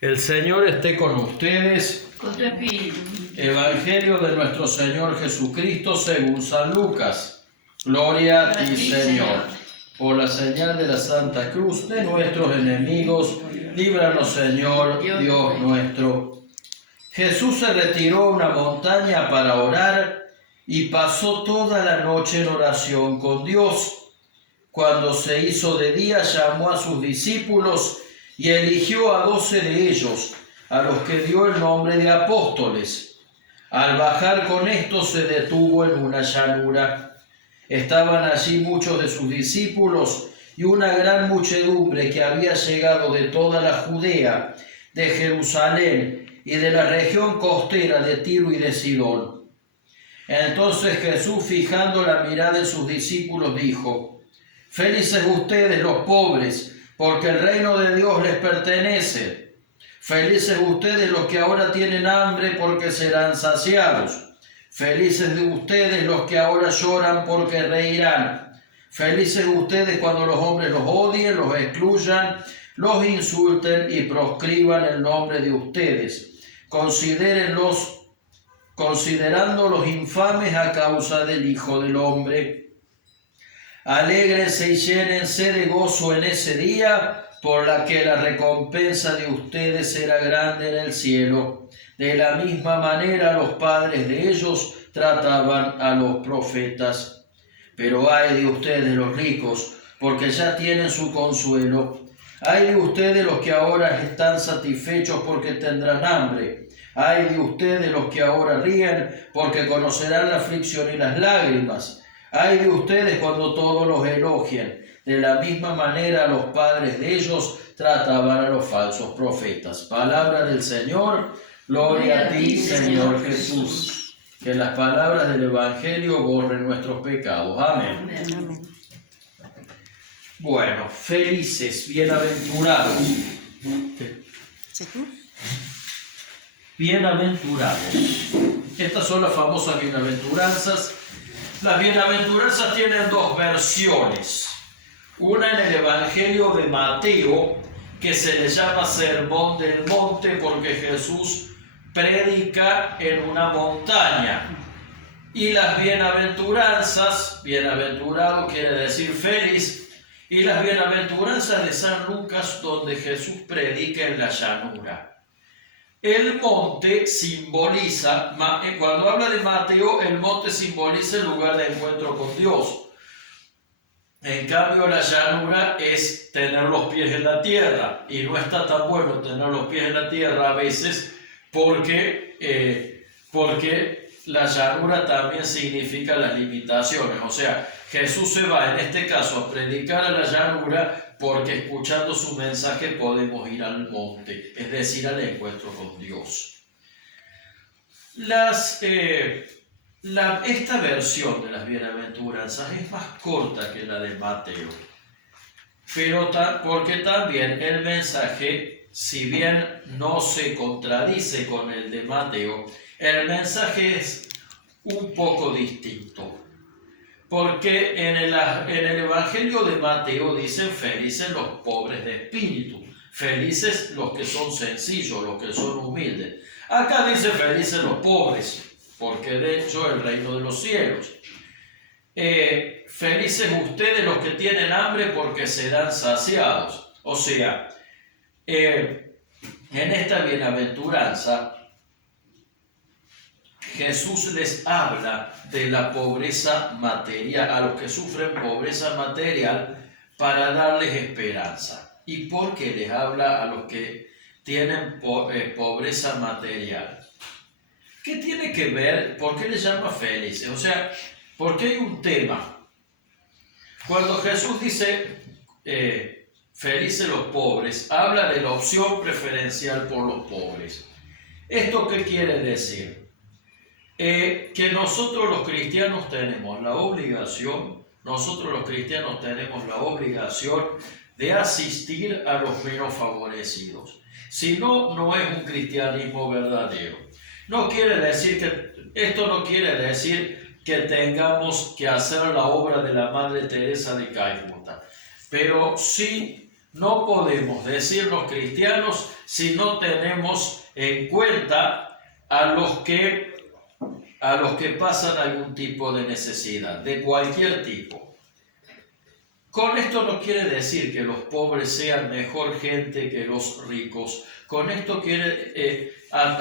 El Señor esté con ustedes. Con tu espíritu. Evangelio de nuestro Señor Jesucristo según San Lucas. Gloria a ti, Señor. Por la señal de la Santa Cruz de nuestros enemigos, líbranos, Señor, Dios nuestro. Jesús se retiró a una montaña para orar y pasó toda la noche en oración con Dios. Cuando se hizo de día, llamó a sus discípulos y eligió a 12 de ellos, a los que dio el nombre de apóstoles. Al bajar con estos se detuvo en una llanura. Estaban allí muchos de sus discípulos y una gran muchedumbre que había llegado de toda la Judea, de Jerusalén y de la región costera de Tiro y de Sidón. Entonces Jesús, fijando la mirada en sus discípulos, dijo: «Felices ustedes los pobres, porque el reino de Dios les pertenece. Felices ustedes los que ahora tienen hambre, porque serán saciados. Felices de ustedes los que ahora lloran, porque reirán. Felices ustedes cuando los hombres los odien, los excluyan, los insulten y proscriban el nombre de ustedes. Considerándolos infames a causa del Hijo del Hombre. Alégrense y llénense de gozo en ese día, por la que la recompensa de ustedes será grande en el cielo. De la misma manera los padres de ellos trataban a los profetas. Pero ay de ustedes los ricos, porque ya tienen su consuelo. Ay de ustedes los que ahora están satisfechos, porque tendrán hambre. Ay de ustedes los que ahora ríen, porque conocerán la aflicción y las lágrimas. Ay de ustedes cuando todos los elogien. De la misma manera los padres de ellos trataban a los falsos profetas». Palabra del Señor. Gloria a ti, Señor Jesús. Que las palabras del Evangelio borren nuestros pecados. Amén. Amén. Bueno, felices, bienaventurados. Bienaventurados. Estas son las famosas bienaventuranzas. Las bienaventuranzas tienen dos versiones. Una en el Evangelio de Mateo, que se le llama Sermón del Monte, porque Jesús predica en una montaña. Y las bienaventuranzas, bienaventurado quiere decir feliz, y las bienaventuranzas de San Lucas, donde Jesús predica en la llanura. El monte simboliza, cuando habla de Mateo, el monte simboliza el lugar de encuentro con Dios. En cambio, la llanura es tener los pies en la tierra, y no está tan bueno tener los pies en la tierra a veces, porque la llanura también significa las limitaciones. O sea, Jesús se va en este caso a predicar a la llanura, porque escuchando su mensaje podemos ir al monte, es decir, al encuentro con Dios. Esta versión de las bienaventuranzas es más corta que la de Mateo, pero porque también el mensaje, si bien no se contradice con el de Mateo, el mensaje es un poco distinto. Porque en el Evangelio de Mateo dicen felices los pobres de espíritu, felices los que son sencillos, los que son humildes. Acá dice felices los pobres, porque de hecho el reino de los cielos. Felices ustedes los que tienen hambre, porque serán saciados. O sea, en esta bienaventuranza, Jesús les habla de la pobreza material, a los que sufren pobreza material, para darles esperanza. ¿Y por qué les habla a los que tienen pobreza material? ¿Qué tiene que ver? ¿Por qué les llama felices? O sea, ¿por qué hay un tema? Cuando Jesús dice felices los pobres, habla de la opción preferencial por los pobres. ¿Esto qué quiere decir? Que nosotros los cristianos tenemos la obligación de asistir a los menos favorecidos. Si no, no es un cristianismo verdadero. Esto no quiere decir que tengamos que hacer la obra de la Madre Teresa de Calcuta, pero sí no podemos decirnos cristianos si no tenemos en cuenta a los que pasan algún tipo de necesidad, de cualquier tipo. Con esto no quiere decir que los pobres sean mejor gente que los ricos. Con esto quiere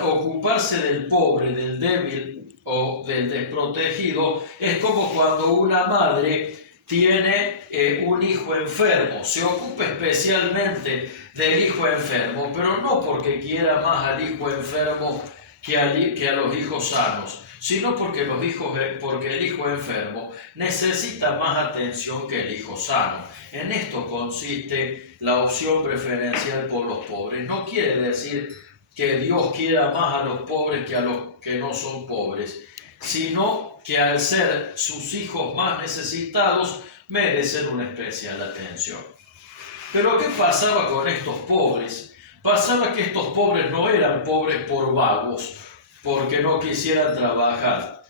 ocuparse del pobre, del débil o del desprotegido. Es como cuando una madre tiene un hijo enfermo. Se ocupa especialmente del hijo enfermo, pero no porque quiera más al hijo enfermo que a los hijos sanos, sino porque el hijo enfermo necesita más atención que el hijo sano. En esto consiste la opción preferencial por los pobres. No quiere decir que Dios quiera más a los pobres que a los que no son pobres, sino que al ser sus hijos más necesitados merecen una especial atención. Pero ¿qué pasaba con estos pobres? Pasaba que estos pobres no eran pobres por vagos, porque no quisieran trabajar.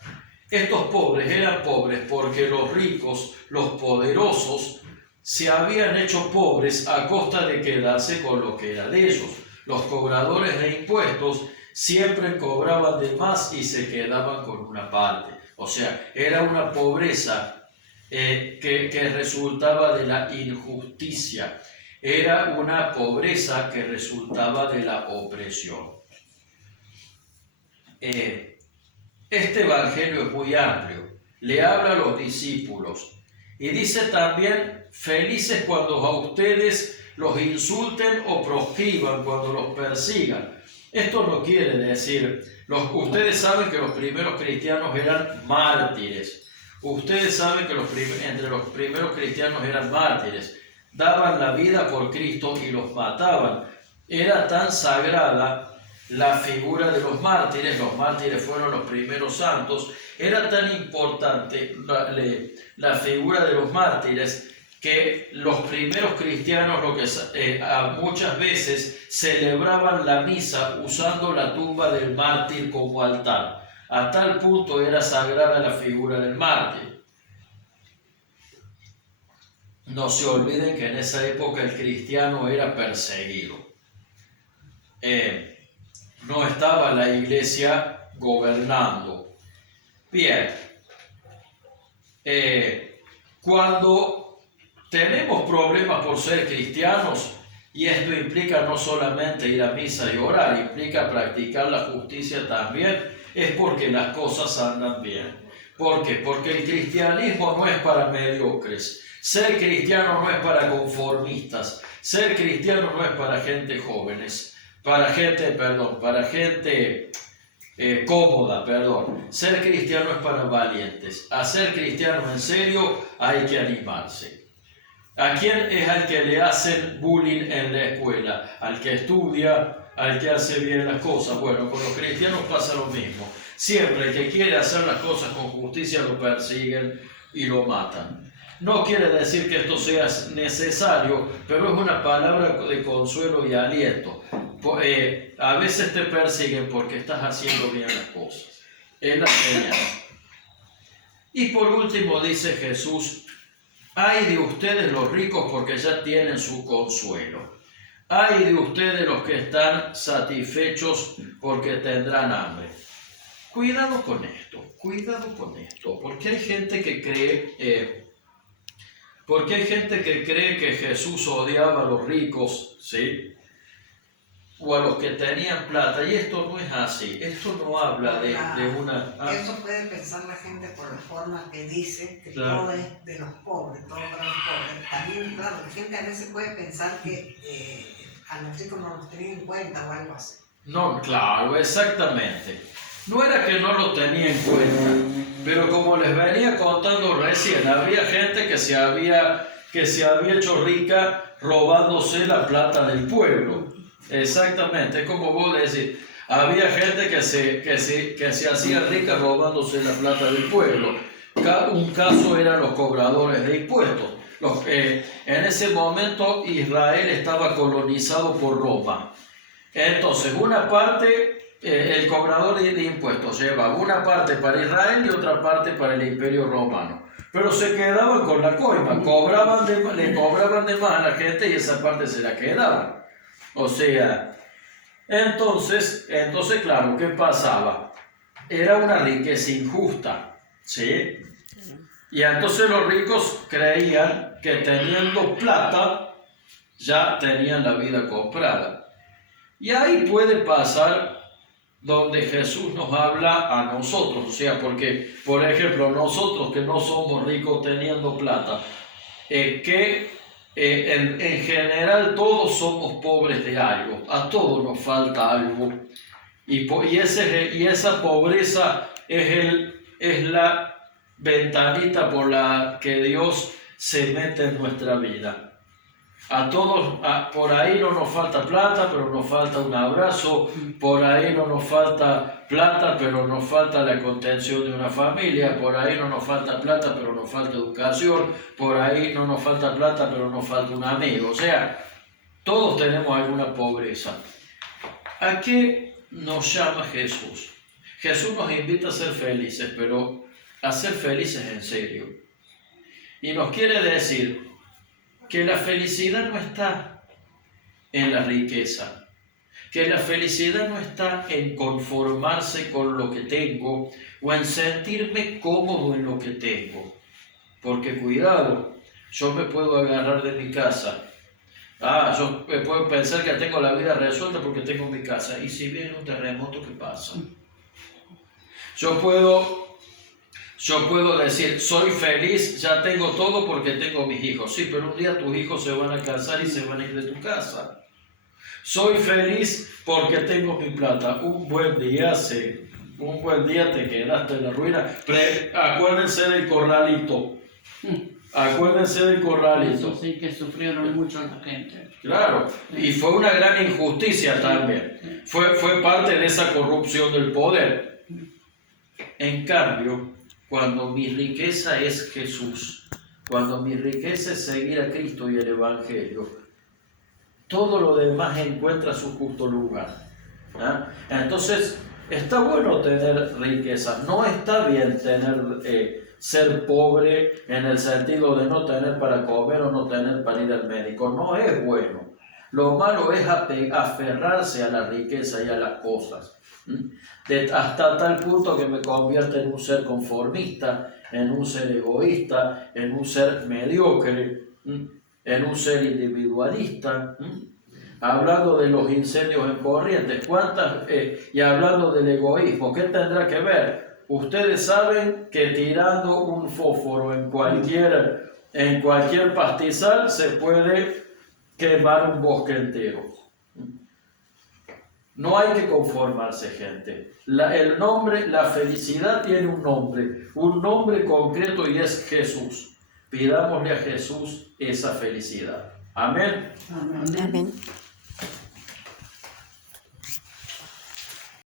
Estos pobres eran pobres porque los ricos, los poderosos, se habían hecho pobres a costa de quedarse con lo que era de ellos. Los cobradores de impuestos siempre cobraban de más y se quedaban con una parte. O sea, era una pobreza que resultaba de la injusticia. Era una pobreza que resultaba de la opresión. Este evangelio es muy amplio, le habla a los discípulos y dice también: felices cuando a ustedes los insulten o proscriban, cuando los persigan. Esto no quiere decir, ustedes saben que los primeros cristianos eran mártires, ustedes saben que entre los primeros cristianos eran mártires, daban la vida por Cristo y los mataban. Era tan sagrada la figura de los mártires fueron los primeros santos, era tan importante la figura de los mártires que los primeros cristianos muchas veces celebraban la misa usando la tumba del mártir como altar. A tal punto era sagrada la figura del mártir. No se olviden que en esa época el cristiano era perseguido. No estaba la iglesia gobernando. Bien, cuando tenemos problemas por ser cristianos, y esto implica no solamente ir a misa y orar, implica practicar la justicia también, es porque las cosas andan bien. ¿Por qué? Porque el cristianismo no es para mediocres. Ser cristiano no es para conformistas. Ser cristiano no es para gente jóvenes. Para gente cómoda. Ser cristiano es para valientes. A ser cristiano en serio hay que animarse. ¿A quién es al que le hacen bullying en la escuela? Al que estudia, al que hace bien las cosas. Bueno, con los cristianos pasa lo mismo. Siempre el que quiere hacer las cosas con justicia lo persiguen y lo matan. No quiere decir que esto sea necesario, pero es una palabra de consuelo y aliento. A veces te persiguen porque estás haciendo bien las cosas. Es la señal. Y por último dice Jesús: ay de ustedes los ricos, porque ya tienen su consuelo. Ay de ustedes los que están satisfechos, porque tendrán hambre. Cuidado con esto, porque hay gente que cree que Jesús odiaba a los ricos, ¿sí? O a los que tenían plata, y esto no es así. Esto no habla de una... Eso puede pensar la gente por la forma que dice que todo es de los pobres, todo para los pobres. También, claro, la gente a veces puede pensar que a los ricos no los tenía en cuenta o algo así. No, claro, exactamente. No era que no lo tenía en cuenta, pero como les venía contando recién, había gente que se había hecho rica robándose la plata del pueblo. Exactamente, es como vos decís, había gente que se hacía rica robándose la plata del pueblo. Un caso eran los cobradores de impuestos. En ese momento Israel estaba colonizado por Roma. Entonces, una parte, el cobrador de impuestos llevaba una parte para Israel y otra parte para el Imperio Romano. pero se quedaban con la coima, le cobraban de más a la gente y esa parte se la quedaban. O sea, entonces claro, ¿qué pasaba? Era una riqueza injusta, ¿sí? Y entonces los ricos creían que teniendo plata ya tenían la vida comprada. Y ahí puede pasar donde Jesús nos habla a nosotros, o sea, porque, por ejemplo, nosotros que no somos ricos teniendo plata, en general todos somos pobres de algo, a todos nos falta algo, y esa pobreza es la ventanita por la que Dios se mete en nuestra vida. A todos, por ahí no nos falta plata, pero nos falta un abrazo, por ahí no nos falta plata, pero nos falta la contención de una familia, por ahí no nos falta plata, pero nos falta educación, por ahí no nos falta plata, pero nos falta un amigo. O sea, todos tenemos alguna pobreza. ¿A qué nos llama Jesús? Jesús nos invita a ser felices, pero a ser felices en serio. Y nos quiere decir que la felicidad no está en la riqueza, que la felicidad no está en conformarse con lo que tengo o en sentirme cómodo en lo que tengo. Porque cuidado, yo me puedo agarrar de mi casa. Yo puedo pensar que tengo la vida resuelta porque tengo mi casa. Y si viene un terremoto, ¿qué pasa? Yo puedo decir, soy feliz, ya tengo todo porque tengo mis hijos. Sí, pero un día tus hijos se van a casar y se van a ir de tu casa. Soy feliz porque tengo mi plata. Un buen día te quedaste en la ruina. Acuérdense del corralito. Acuérdense del corralito. Eso sí que sufrieron mucho la gente. Claro, y fue una gran injusticia también. Fue parte de esa corrupción del poder. En cambio, cuando mi riqueza es Jesús, cuando mi riqueza es seguir a Cristo y el Evangelio, todo lo demás encuentra su justo lugar. Entonces, está bueno tener riqueza, no está bien ser pobre en el sentido de no tener para comer o no tener para ir al médico, no es bueno. Lo malo es aferrarse a la riqueza y a las cosas, hasta tal punto que me convierte en un ser conformista, en un ser egoísta, en un ser mediocre, en un ser individualista. Hablando de los incendios en Corrientes, y hablando del egoísmo, ¿qué tendrá que ver? Ustedes saben que tirando un fósforo en cualquier pastizal se puede quemar un bosque entero. No hay que conformarse, gente. La felicidad tiene un nombre concreto y es Jesús. Pidámosle a Jesús esa felicidad. Amén. Amén. Amén.